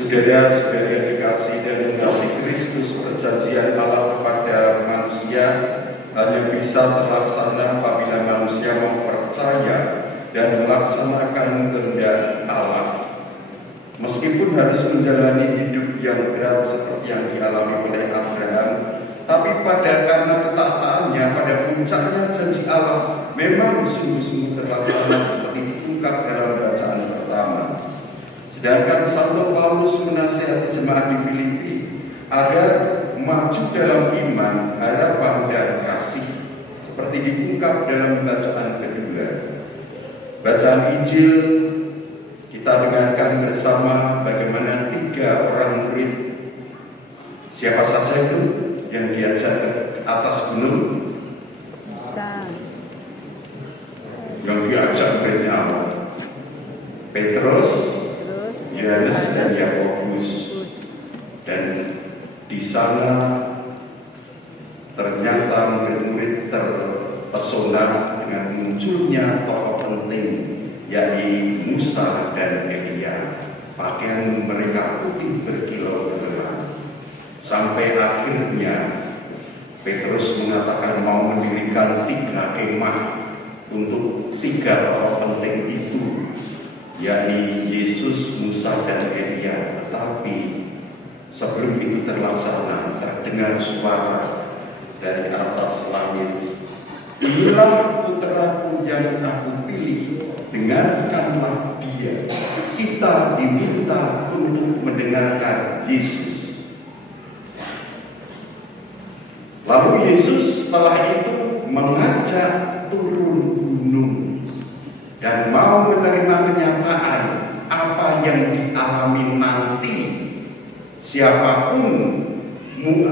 Saudara-saudara yang dikasih dan mengasihi Kristus, perjanjian Allah kepada manusia hanya bisa terlaksana apabila manusia mau percaya dan melaksanakan kehendak Allah. Meskipun harus menjalani hidup yang berat seperti yang dialami oleh Abraham, tapi karena ketaataannya pada puncaknya janji Allah memang sungguh-sungguh terlaksana seperti diungkap dalam bacaan pertama. Sedangkan Santo Paulus menasihati jemaat di Filipi agar maju dalam iman, harapan, dan kasih seperti diungkap dalam bacaan kedua. Bacaan Injil kita dengarkan bersama bagaimana 3 orang murid. Siapa saja itu yang diajak ke atas gunung? Musa. Yang diajak muridnya Petrus, Yohanes, dan Yakobus. Dan di sana ternyata murid-murid terpesona dengan munculnya tokoh penting, yakni Musa dan Elia. Pakaian mereka putih berkilau-kilau. Sampai akhirnya Petrus mengatakan mau mendirikan 3 kemah untuk 3 tokoh penting itu, yakni Yesus, Musa, dan Elia. Tetapi sebelum itu terlaksana, terdengar suara dari atas langit, "Inilah putraku yang aku pilih, dengarkanlah dia." Kita diminta untuk mendengarkan Yesus. Lalu Yesus setelah itu mengajak turun gunung dan mau menerima kenyataan apa yang dialami nanti. Siapapun,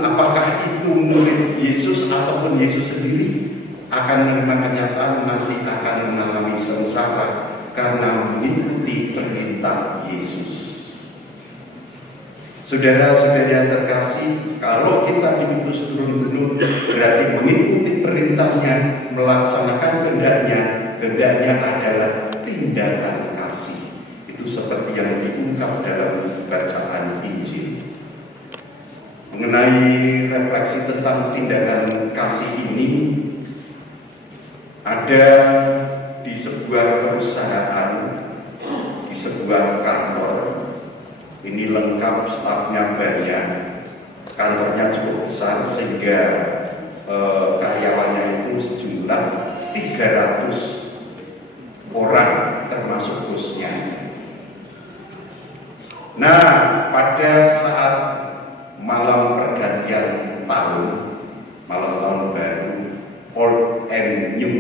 apakah itu murid Yesus ataupun Yesus sendiri, akan menerima kenyataan nanti akan mengalami sengsara karena mengikuti perintah Yesus. Saudara-saudara yang terkasih, kalau kita diutus turun gunung berarti mengikuti perintahnya, melaksanakan kehendaknya. Kehendaknya adalah tindakan kasih. Itu seperti yang diungkap dalam bacaan Injil. Mengenai refleksi tentang tindakan kasih ini, ada di sebuah perusahaan, di sebuah kantor. Ini lengkap, stafnya banyak, kantornya cukup besar sehingga karyawannya itu sejumlah 300 orang termasuk bosnya. Nah, pada saat malam pergantian tahun, malam tahun baru, Old and New,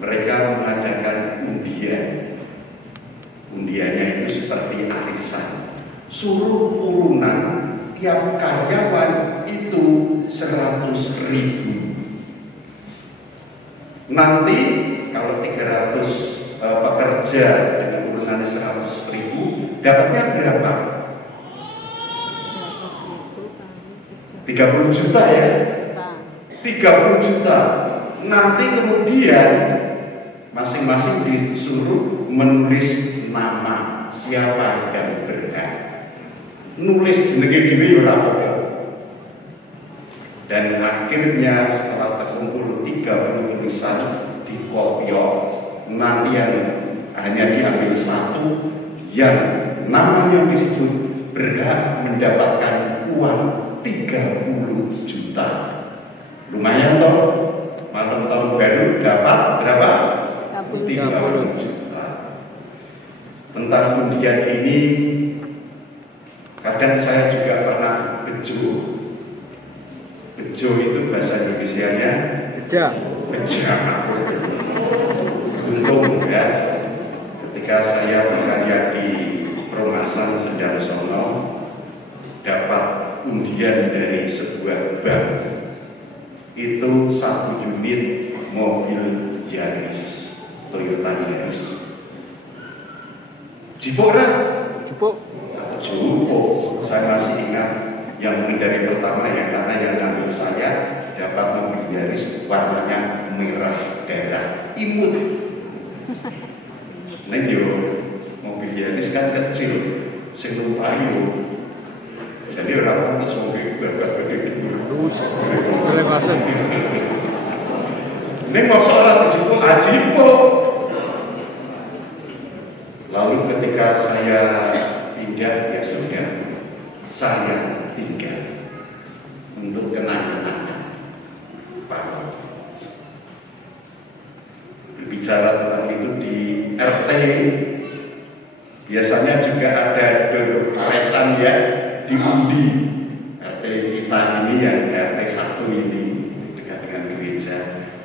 mereka mengadakan undian. Undiannya itu seperti arisan. Suruh urunan tiap karyawan itu 100.000. Nanti kalau 300 pekerja dengan urunan 100.000, dapatnya berapa? 30 juta ya? 30 juta. Nanti kemudian masing-masing disuruh menulis nama siapa yang berhak. Nulis jenenge dhewe ora apa-apa. Dan akhirnya setelah terkumpul 30 tulisan dikopiok, nanti yang hanya diambil 1 yang namanya disebut berhak mendapatkan uang 30 juta. Lumayan toh, malam tahun baru dapat berapa? 30 juta. Tentang undian ini, kadang saya juga pernah bejo. Bejo itu bahasa Indonesianya beja. Untung ya, ketika saya bekerja di Perumasan Sendarsono, dapat undian dari sebuah bank. Itu 1 unit mobil Yaris, Toyota Yaris. Jipuk kan? Jupuk. Saya masih ingat yang mengendari pertama ya, karena yang ngambil saya dapat mobil Yaris warnanya merah darah, imut. Neng yo, mobil Yaris kan kecil, sing lupayu. Jadi orang pantas mungkin gede-gede. Selepasen. Ini masa orang dijemput ajipo. Lalu ketika saya pindah, ya sudah, saya tinggal untuk kenang-kenangan. Berbicara tentang itu di RT, biasanya juga ada doresan ya di undi. RT kita ini yang RT 1 ini dekat dengan gereja,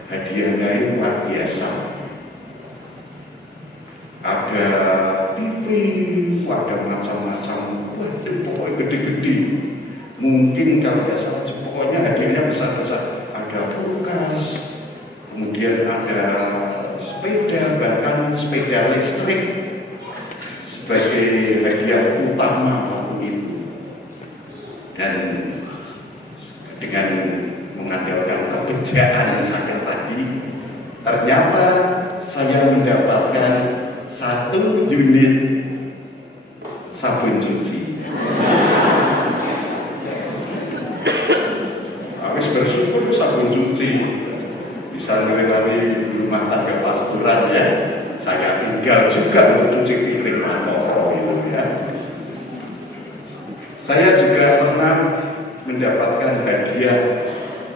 hadiahnya itu luar biasa. Ada TV, ada macam-macam, waduh pokoknya gede-gede. Mungkin kalau nggak salah pokoknya hadiahnya besar-besar. Ada kulkas, kemudian ada sepeda, bahkan sepeda listrik sebagai hadiah utama waktu itu. Dan dengan mengandalkan pekerjaan saya tadi, ternyata saya mendapatkan 1 unit sabun cuci. Habis bersyukur sabun cuci bisa melewati rumah tangga pasturan ya. Saya tinggal juga untuk cuci piring atau itu ya. Saya juga pernah mendapatkan hadiah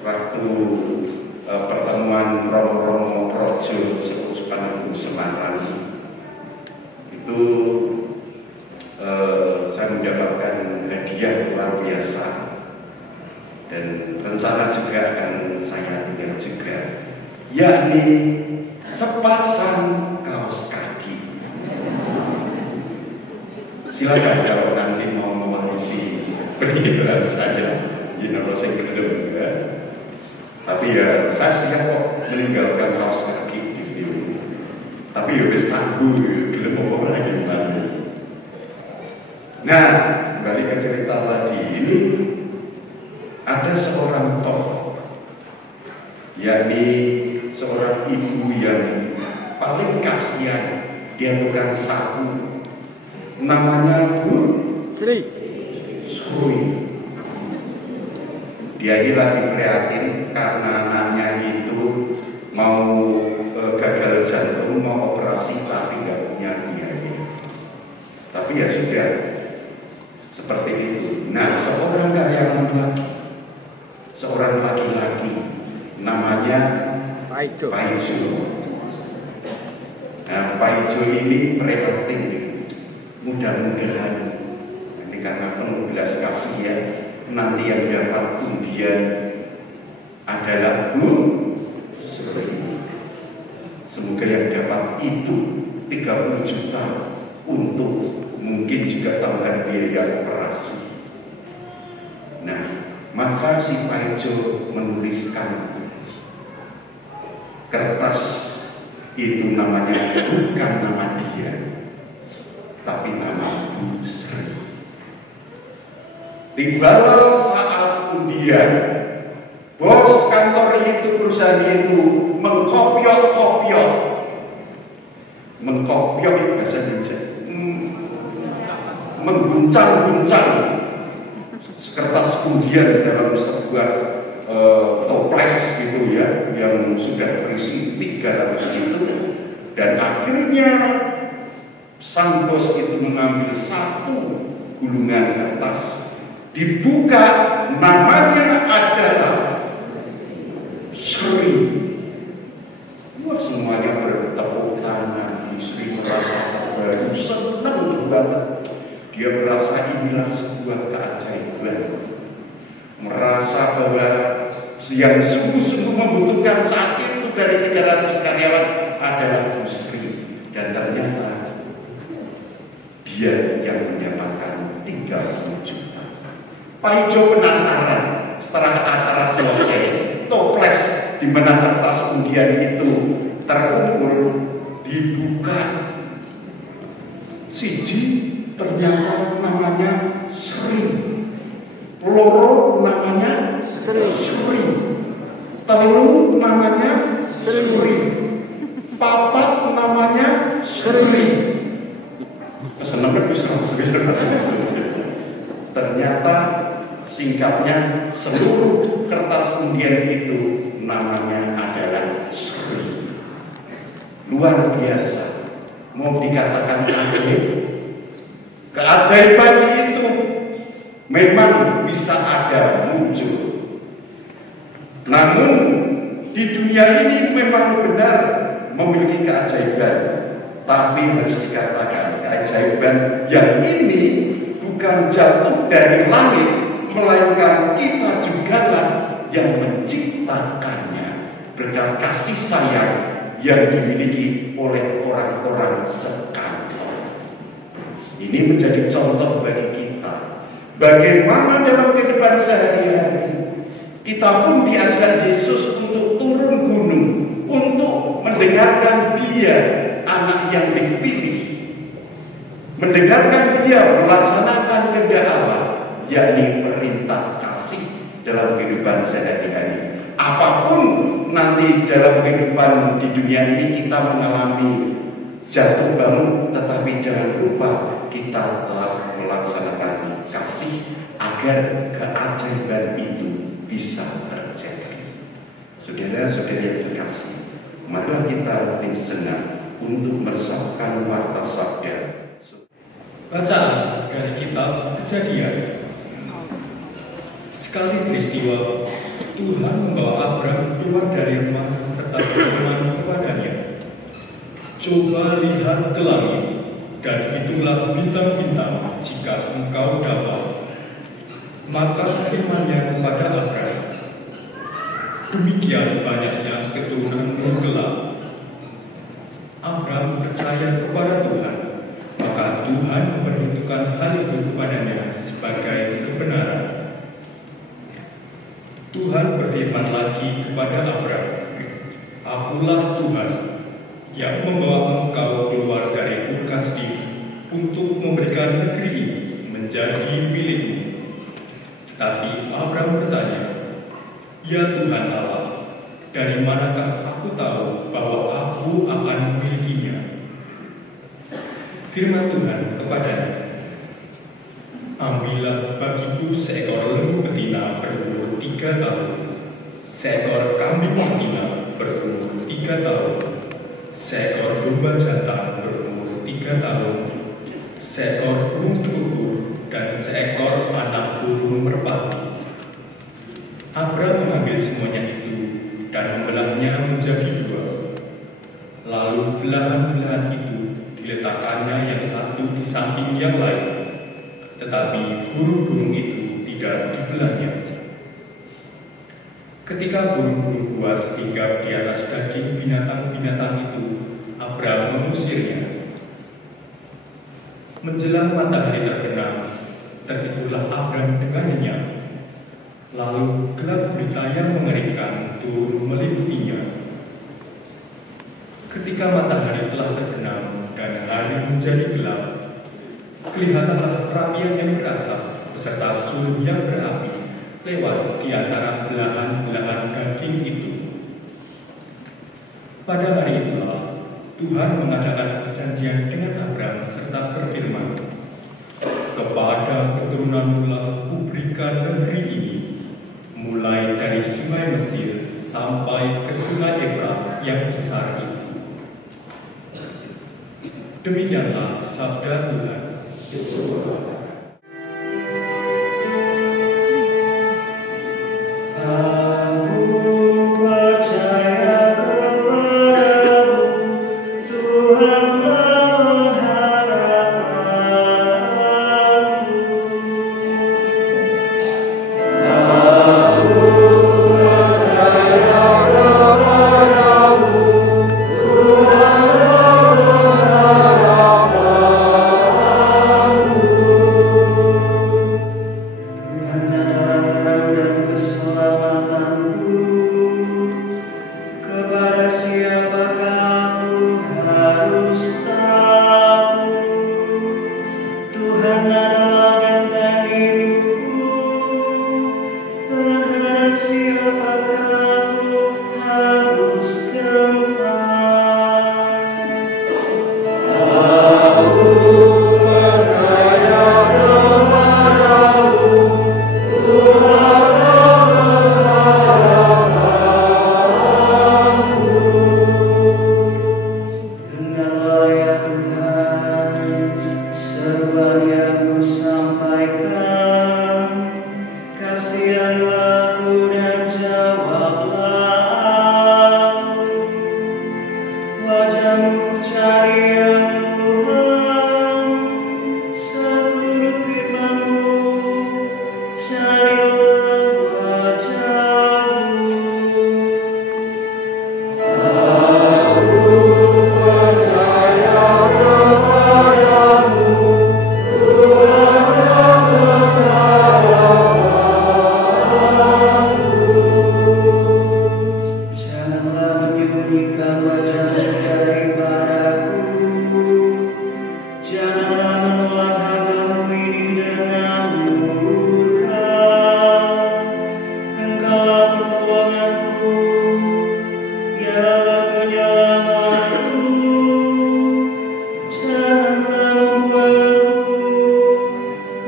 waktu pertemuan Romo Projo Sepuh Semarang. Itu saya mendapatkan hadiah luar biasa dan rencana juga akan saya tinggal juga, yakni sepasang kaos kaki. Silakan kalau nanti mau mewarisi penghibran saya, sing gelem ya. Tapi ya saya siap kok meninggalkan kaos kaki di sini. Tapi ya wis tangguh, gelem apa lagi gimana. Nah, kembali ke cerita tadi ini, ada seorang tokoh, yakni seorang ibu yang paling kasihan, dia tukang sapu, namanya Bu Sri. Dia ini lagi prihatin karena anaknya itu mau gagal jantung, mau operasi tapi nggak punya biaya. Tapi ya sudah, seperti itu. Nah, seorang karyawan lagi, seorang laki-laki, namanya Pak Ijo. Nah, Pak Ijo ini prihatin, mudah-mudahan ini karena penuh belas kasihan, nanti yang dapat undian adalah Bu Sri. Semoga yang dapat itu 30 juta untuk mungkin juga tambahan biaya operasi. Nah, maka si Pak Ijo menuliskan kertas itu, namanya bukan nama dia, tapi nama Bu Sri. Tibalah saat undian, bos kantor itu, perusahaan itu mengkopiok bahasa Indonesia, mengguncang-guncang kertas undian dalam sebuah toples gitu ya, yang sudah berisi 300 itu, dan akhirnya sang bos itu mengambil 1 gulungan kertas, dibuka, namanya adalah Sri. Wah, semuanya bertepuk tangan. Istri merasa baru senang banget. Dia merasa inilah sebuah keajaiban, merasa bahwa yang sungguh-sungguh membutuhkan saat itu dari 300 karyawan adalah Bu Sri, dan ternyata dia yang mendapatkan 30 juta. Pak Ijo penasaran. Setelah acara selesai, toples di mana kertas undian itu terkumpul dibuka. Siji ternyata namanya Sri, loro namanya Sri, telu namanya Sri, papat namanya Sri. Kesenangan bisa. Singkatnya, seluruh kertas undian itu namanya adalah surga. Luar biasa. Mau dikatakan ajaib? Keajaiban itu memang bisa ada muncul. Namun di dunia ini memang benar memiliki keajaiban, tapi harus dikatakan keajaiban yang ini bukan jatuh dari langit, melainkan kita jugalah yang menciptakannya berkat kasih sayang yang dimiliki oleh orang-orang sekantor. Ini menjadi contoh bagi kita. Bagaimana dalam kehidupan sehari-hari kita pun diajak Yesus untuk turun gunung, untuk mendengarkan Dia, anak yang dipilih, mendengarkan Dia melaksanakan kehendak Allah, yakni perintah kasih dalam kehidupan sehari-hari. Apapun nanti dalam kehidupan di dunia ini kita mengalami jatuh bangun, tetapi jangan lupa kita telah melaksanakan kasih agar keajaiban itu bisa terjadi. Saudara-saudara yang terkasih, marilah kita senang untuk meresapkan warta sabda. Bacaan dari kitab Kejadian. Sekali peristiwa, Tuhan membawa Abram keluar dari rumah serta berfirman kepadanya, "Coba lihat ke langit dan hitunglah bintang-bintang jika engkau dapat." Maka firman-Nya kepada Abram, "Demikian banyaknya keturunanmu kelak." Abram percaya kepada Tuhan, maka Tuhan memperhitungkan hal itu kepadanya sebagai kebenaran. Tuhan berfirman lagi kepada Abram, "Akulah Tuhan yang membawa engkau keluar dari Ur Kasdim untuk memberikan negeri ini menjadi milikmu." Tapi Abram bertanya, "Ya Tuhan Allah, dari manakah aku tahu bahwa aku akan memilikinya?" Firman Tuhan kepadanya, "Ambillah bagiku seekor lembu betina berumur 3 tahun, seekor kambing betina berumur 3 tahun, seekor domba jantan berumur 3 tahun, seekor burung tugur, dan seekor anak burung merpati." Abram mengambil semuanya itu dan membelahnya menjadi 2. Lalu belahan-belahan itu diletakkannya yang satu di samping yang lain, tetapi burung-burung itu tidak dibelahnya. Ketika burung-burung buas hinggap di atas daging binatang-binatang itu, Abram mengusirnya. Menjelang matahari terbenam, tertiburlah Abram dengan nyenyak. Lalu gelap gulita yang mengerikan turun meliputinya. Ketika matahari telah terbenam dan hari menjadi gelap, kelihatanlah perapian yang berasap beserta sulur yang berapi lewat di antara belahan-belahan daging itu. Pada hari itulah Tuhan mengadakan perjanjian dengan Abram serta berfirman, "Kepada keturunanmu kuberikan negeri ini, mulai dari sungai Mesir sampai ke sungai Efrat yang besar itu." Demikianlah sabda Tuhan. Aku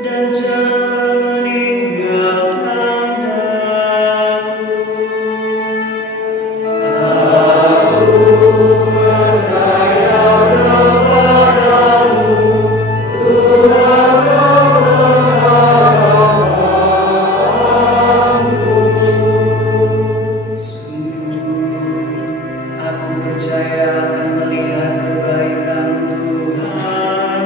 dan jangan meninggalkan aku. Aku percaya kepadamu, Tuhan harapanku. Sungguh aku percaya akan melihat kebaikan Tuhan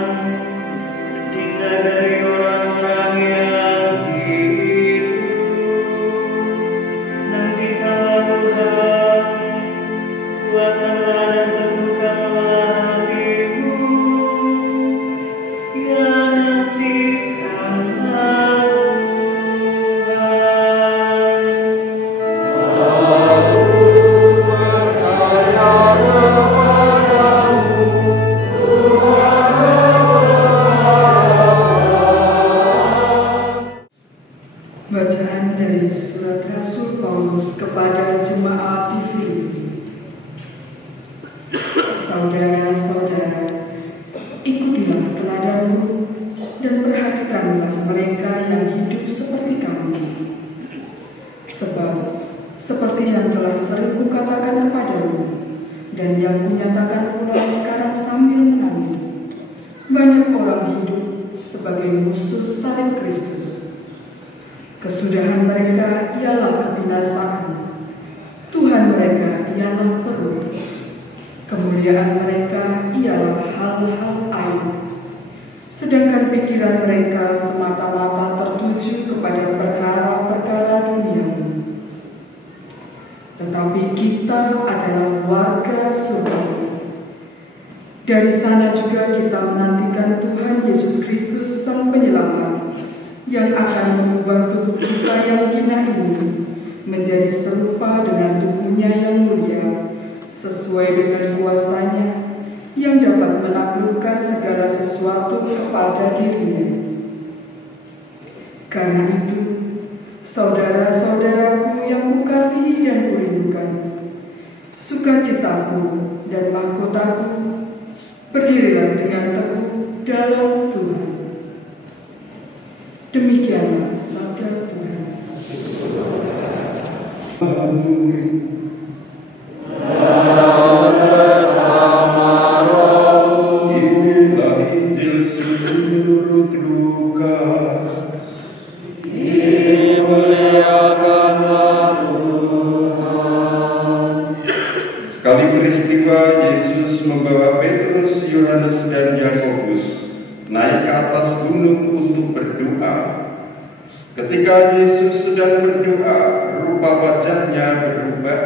di negeri orang-orang yang hidup. Nanti kala Tuhan, kuatkanlah dan teguhkanlah hatimu. Ya nantikanlah Tuhan. Bacaan dari surat Rasul Paulus kepada jemaat di Filipi. Saudara-saudara, ikutilah teladanku dan perhatikanlah mereka yang hidup seperti kami. Sebab, seperti yang telah sering kukatakan kepadamu, dan yang kunyatakan pula sekarang sambil menangis, banyak orang hidup sebagai musuh salib Kristus. Kesudahan mereka ialah kebinasaan, Tuhan mereka ialah perut, kemuliaan mereka ialah hal-hal aib, sedangkan pikiran mereka semata-mata tertuju kepada perkara-perkara duniawi. Tetapi kita adalah warga surga. Dari sana juga kita menantikan Tuhan Yesus Kristus Sang Penyelamat, yang akan mengubah tubuh kita yang hina ini menjadi serupa dengan tubuhnya yang mulia, sesuai dengan kuasanya yang dapat menaklukkan segala sesuatu kepada dirinya. Karena itu, saudara-saudaraku yang kukasihi dan kurindukan, sukacitaku dan mahkotaku, berdirilah dengan teguh dalam Tuhan. Demikianlah sabda Tuhan. Inilah Injil suci menurut Lukas. Dimuliakanlah Tuhan. Sekali peristiwa, Yesus membawa Petrus, Yohanes, dan Yakobus naik ke atas gunung untuk berdoa. Ketika Yesus sedang berdoa, rupa wajahnya berubah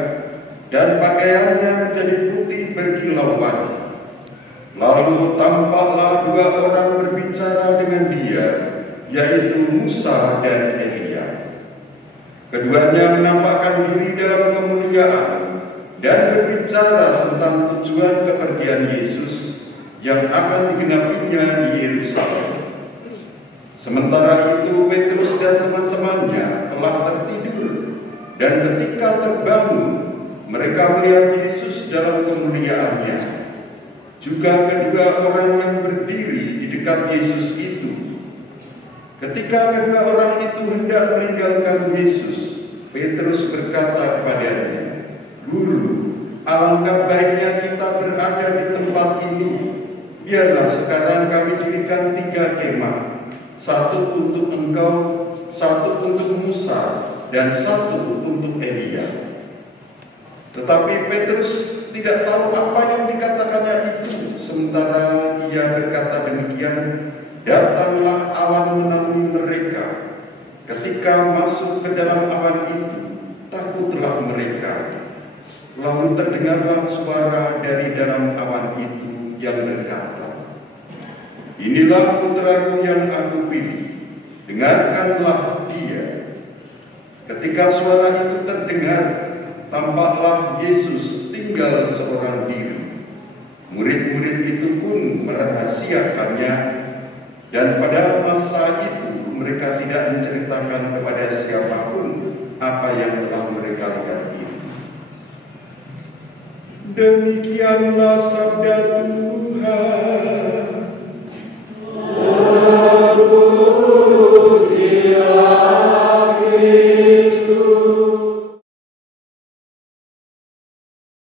dan pakaiannya menjadi putih berkilauan. Lalu tampaklah dua orang berbicara dengan dia, yaitu Musa dan Elia. Keduanya menampakkan diri dalam kemuliaan dan berbicara tentang tujuan kepergian Yesus yang akan digenapinya di Yerusalem. Sementara itu Petrus dan teman-temannya telah tertidur, dan ketika terbangun mereka melihat Yesus dalam kemuliaannya. Juga kedua orang yang berdiri di dekat Yesus itu. Ketika kedua orang itu hendak meninggalkan Yesus, Petrus berkata kepadanya, "Guru, alangkah baiknya kita berada di tempat ini. Biarlah sekarang kami dirikan 3 kemah, 1 untuk engkau, 1 untuk Musa, dan 1 untuk Elia." Tetapi Petrus tidak tahu apa yang dikatakannya itu. Sementara ia berkata demikian, datanglah awan menaungi mereka. Ketika masuk ke dalam awan itu, takutlah mereka. Lalu terdengarlah suara dari dalam awan itu yang berkata, "Inilah putraku yang aku pilih, dengarkanlah dia." Ketika suara itu terdengar, tampaklah Yesus tinggal seorang diri. Murid-murid itu pun merahasiakannya, dan pada masa itu mereka tidak menceritakan kepada siapapun apa yang telah mereka lihat itu. Demikianlah sabda Tuhan.